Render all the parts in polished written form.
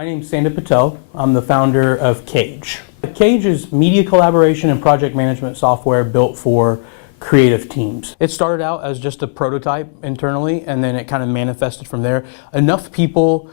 My name's Sandip Patel. I'm the founder of Cage. Cage is media collaboration and project management software built for creative teams. It started out as just a prototype internally, and then it kind of manifested from there. Enough people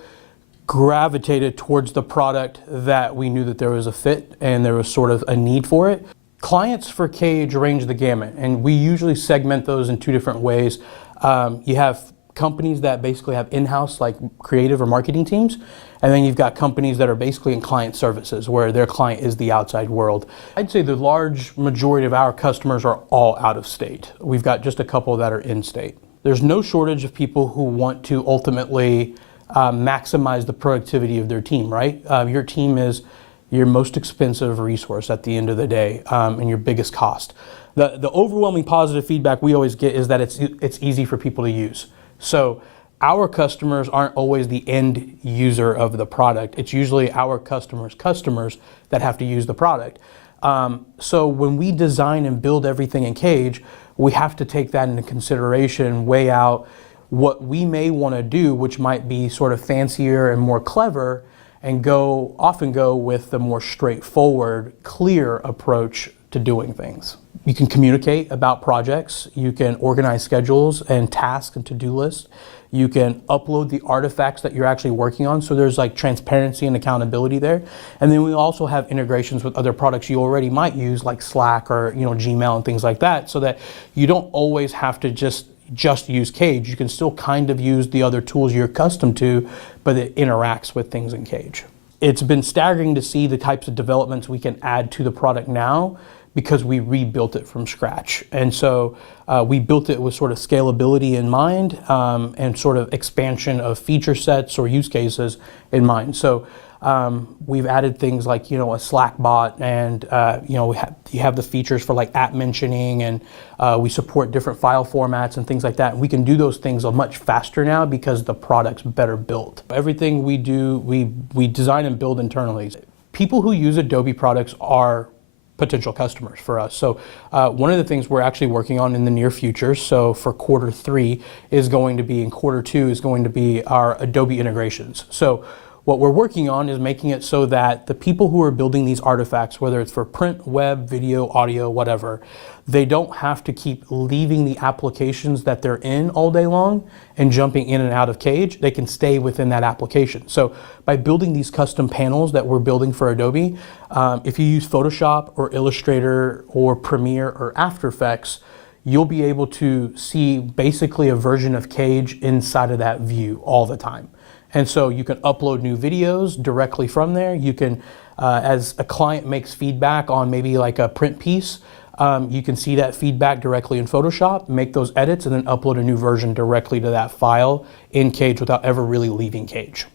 gravitated towards the product that we knew that there was a fit and there was sort of a need for it. Clients for Cage range the gamut, and we usually segment those in two different ways. You have companies that basically have in-house like creative or marketing teams, and then you've got companies that are basically in client services where their client is the outside world. I'd say the large majority of our customers are all out of state. We've got just a couple that are in state. There's no shortage of people who want to ultimately maximize the productivity of their team, right? Your team is your most expensive resource at the end of the day, and your biggest cost. The overwhelming positive feedback we always get is that it's easy for people to use. So our customers aren't always the end user of the product. It's usually our customers' customers that have to use the product. So when we design and build everything in Cage, we have to take that into consideration, weigh out what we may want to do, which might be sort of fancier and more clever, and often go with the more straightforward, clear approach to doing things. You can communicate about projects, you can organize schedules and tasks and to-do lists, you can upload the artifacts that you're actually working on, so there's like transparency and accountability there. And then we also have integrations with other products you already might use, like Slack or Gmail and things like that, so that you don't always have to just use Cage. You can still kind of use the other tools you're accustomed to, but it interacts with things in Cage. It's been staggering to see the types of developments we can add to the product now, because we rebuilt it from scratch. And so we built it with sort of scalability in mind, and sort of expansion of feature sets or use cases in mind. So we've added things like a Slack bot, and you have the features for like app mentioning, and we support different file formats and things like that. And we can do those things much faster now because the product's better built. Everything we do, we design and build internally. People who use Adobe products are potential customers for us. So one of the things we're actually working on in the near future, so for Q3 is going to be, in Q2 is going to be our Adobe integrations. So what we're working on is making it so that the people who are building these artifacts, whether it's for print, web, video, audio, whatever, they don't have to keep leaving the applications that they're in all day long and jumping in and out of Cage. They can stay within that application. So by building these custom panels that we're building for Adobe, if you use Photoshop or Illustrator or Premiere or After Effects, you'll be able to see basically a version of Cage inside of that view all the time. And so you can upload new videos directly from there. You can, as a client makes feedback on maybe like a print piece, you can see that feedback directly in Photoshop, make those edits, and then upload a new version directly to that file in Cage without ever really leaving Cage.